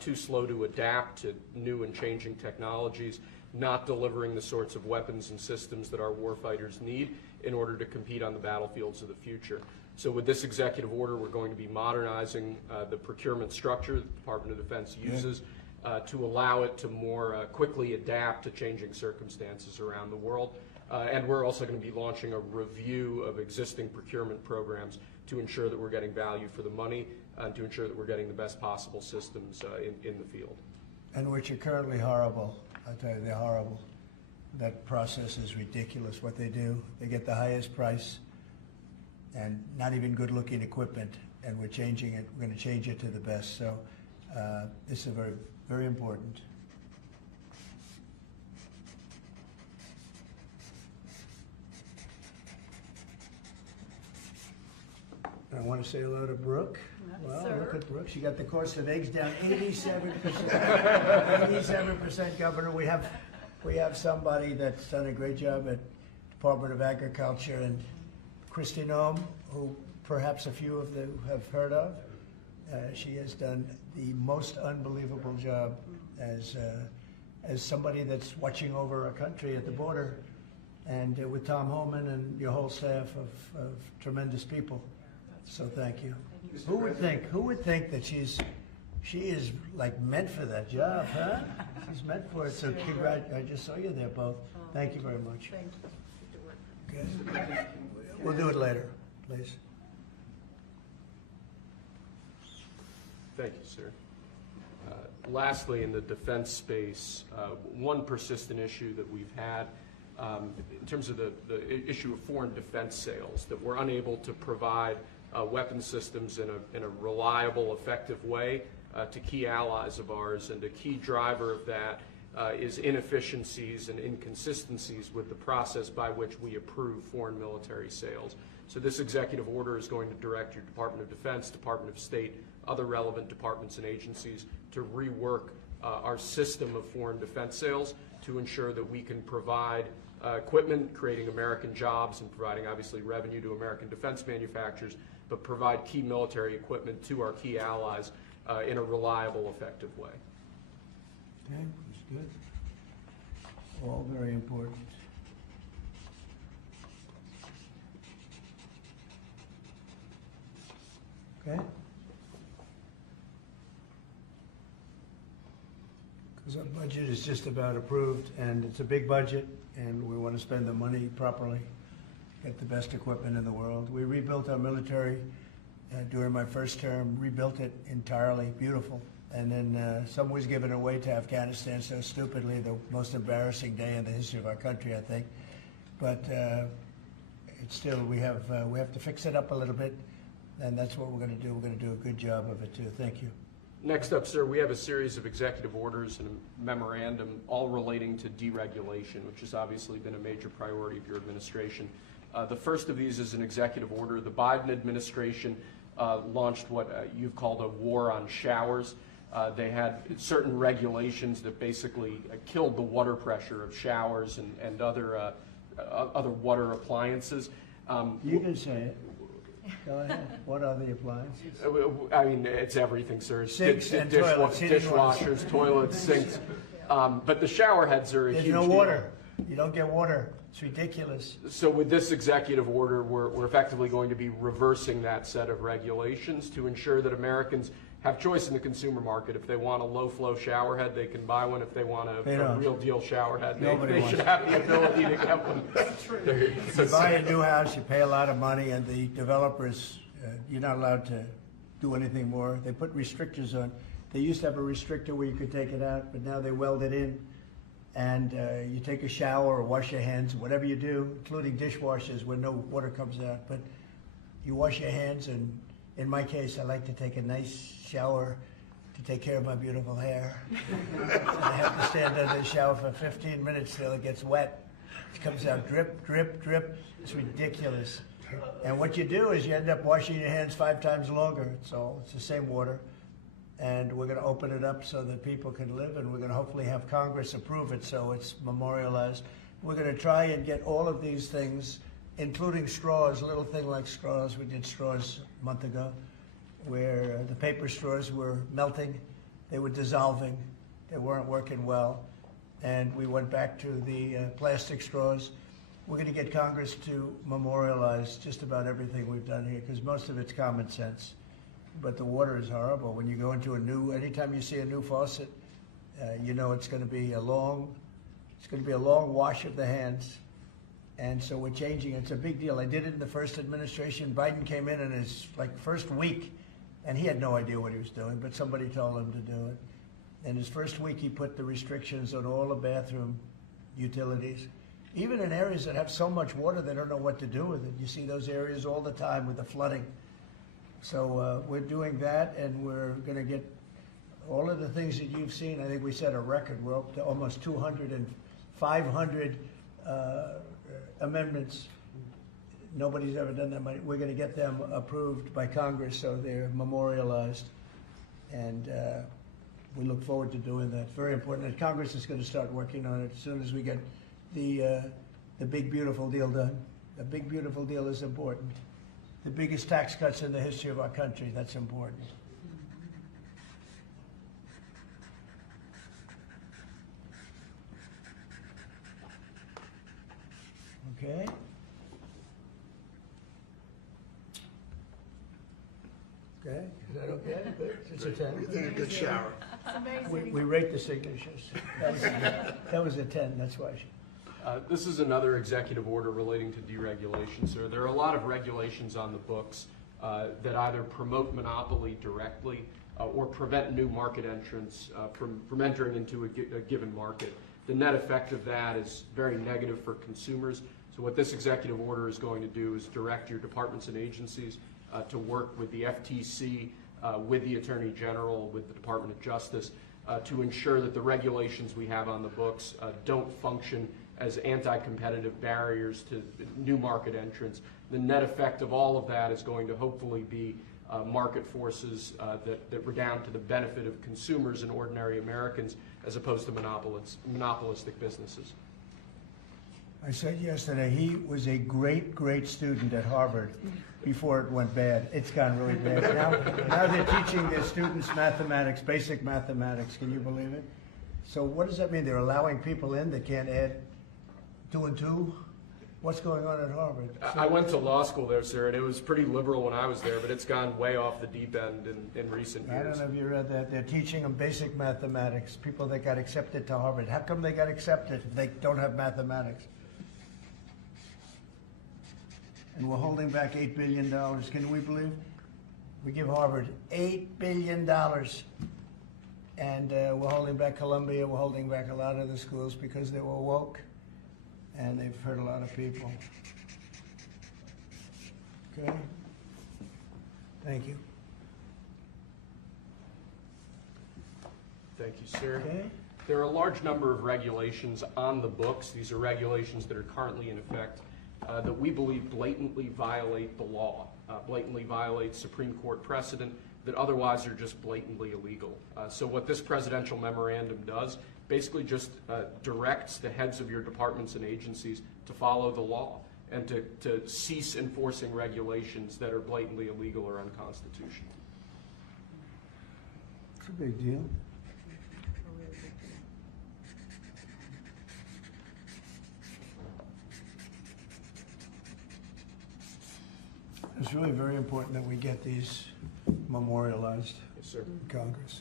too slow to adapt to new and changing technologies, not delivering the sorts of weapons and systems that our warfighters need in order to compete on the battlefields of the future. So with this executive order, we're going to be modernizing the procurement structure that the Department of Defense uses to allow it to more quickly adapt to changing circumstances around the world. And we're also going to be launching a review of existing procurement programs to ensure that we're getting value for the money and to ensure that we're getting the best possible systems in the field. And which are currently horrible. I tell you, they're horrible. That process is ridiculous, what they do. They get the highest price and not even good-looking equipment, and we're changing it. We're going to change it to the best. So this is very, very important. I want to say hello to Brooke. Well, look at Brooke. She got the cost of eggs down 87%. 87%, Governor. We have somebody that's done a great job at Department of Agriculture, and Kristi Noem, who perhaps a few of you have heard of. She has done the most unbelievable job as somebody that's watching over our country at the border, and with Tom Homan and your whole staff of tremendous people. So thank you. Who would think that she is like meant for that job, huh? She's meant for it. So I just saw you there both. Thank you very much. Thank you. Okay. We'll do it later, please. Thank you, sir. Lastly, in the defense space, one persistent issue that we've had in terms of the issue of foreign defense sales, that we're unable to provide weapon systems in a reliable, effective way to key allies of ours, and a key driver of that is inefficiencies and inconsistencies with the process by which we approve foreign military sales. So this executive order is going to direct your Department of Defense, Department of State, other relevant departments and agencies to rework our system of foreign defense sales to ensure that we can provide equipment, creating American jobs and providing obviously revenue to American defense manufacturers, but provide key military equipment to our key allies in a reliable, effective way. Okay, that's good. All very important. Okay? Because our budget is just about approved, and it's a big budget, and we want to spend the money properly, get the best equipment in the world. We rebuilt our military during my first term, rebuilt it entirely, beautiful. And then some was given away to Afghanistan so stupidly, the most embarrassing day in the history of our country, I think. But it's still, we have to fix it up a little bit, and that's what we're going to do. We're going to do a good job of it too. Thank you. Next up, sir, we have a series of executive orders and a memorandum all relating to deregulation, which has obviously been a major priority of your administration. The first of these is an executive order. The Biden administration launched what you've called a war on showers. They had certain regulations that basically killed the water pressure of showers and other water appliances. You can say it. Go ahead. What are the appliances? I mean, it's everything, sir. Sinks and toilets, dishwashers, toilets, sinks. But the shower heads are a huge deal. There's no water. You don't get water. It's ridiculous. So with this executive order, we're effectively going to be reversing that set of regulations to ensure that Americans have choice in the consumer market. If they want a low-flow shower head, they can buy one. If they want a real deal shower head, they should have the ability to get one. You buy a new house, you pay a lot of money, and the developers, you're not allowed to do anything more. They put restrictors on. They used to have a restrictor where you could take it out, but now they weld it in. And you take a shower or wash your hands, whatever you do, including dishwashers where no water comes out. But you wash your hands, and in my case, I like to take a nice shower to take care of my beautiful hair. I have to stand under the shower for 15 minutes till it gets wet. It comes out drip, drip, drip. It's ridiculous. And what you do is you end up washing your hands 5 times longer. It's the same water. And we're going to open it up so that people can live, and we're going to hopefully have Congress approve it so it's memorialized. We're going to try and get all of these things, including straws, a little thing like straws. We did straws a month ago, where the paper straws were melting, They were dissolving. They weren't working well. And we went back to the plastic straws. We're going to get Congress to memorialize just about everything we've done here, because most of it's common sense. But the water is horrible. When you go into anytime you see a new faucet, you know it's going to be a long wash of the hands. And so we're changing. It's a big deal. I did it in the first administration. Biden came in his first week, and he had no idea what he was doing, but somebody told him to do it. In his first week, he put the restrictions on all the bathroom utilities. Even in areas that have so much water, they don't know what to do with it. You see those areas all the time with the flooding. So we're doing that, and we're going to get all of the things that you've seen. I think we set a record. We're up to almost 200 and 500 amendments. Nobody's ever done that many. We're going to get them approved by Congress, so they're memorialized. And we look forward to doing that. Very important. And Congress is going to start working on it as soon as we get the big, beautiful deal done. The big, beautiful deal is important. The biggest tax cuts in the history of our country, that's important. Okay. Okay, is that okay? Good. It's a 10. You take a good shower. We rate the signatures. That was a 10, that's why. This is another executive order relating to deregulation, sir. There are a lot of regulations on the books that either promote monopoly directly or prevent new market entrants from entering into a given market. The net effect of that is very negative for consumers. So what this executive order is going to do is direct your departments and agencies to work with the FTC, with the Attorney General, with the Department of Justice, to ensure that the regulations we have on the books don't function as anti-competitive barriers to new market entrants. The net effect of all of that is going to hopefully be market forces that redound to the benefit of consumers and ordinary Americans as opposed to monopolistic businesses. I said yesterday, he was a great, great student at Harvard before it went bad. It's gone really bad. Now they're teaching their students mathematics, basic mathematics. Can you believe it? So what does that mean? They're allowing people in that can't add 2 and 2? What's going on at Harvard? I went to law school there, sir, and it was pretty liberal when I was there, but it's gone way off the deep end in recent years. I don't know if you read that. They're teaching them basic mathematics, people that got accepted to Harvard. How come they got accepted if they don't have mathematics? And we're holding back $8 billion. Can we believe? We give Harvard $8 billion. And we're holding back Columbia. We're holding back a lot of the schools because they were woke. And they've hurt a lot of people. Okay? Thank you. Thank you, sir. Okay? There are a large number of regulations on the books. These are regulations that are currently in effect that we believe blatantly violate the law, blatantly violate Supreme Court precedent that otherwise are just blatantly illegal. So what this presidential memorandum does basically just directs the heads of your departments and agencies to follow the law and to cease enforcing regulations that are blatantly illegal or unconstitutional. It's a big deal. It's really very important that we get these memorialized Yes, sir. in Congress.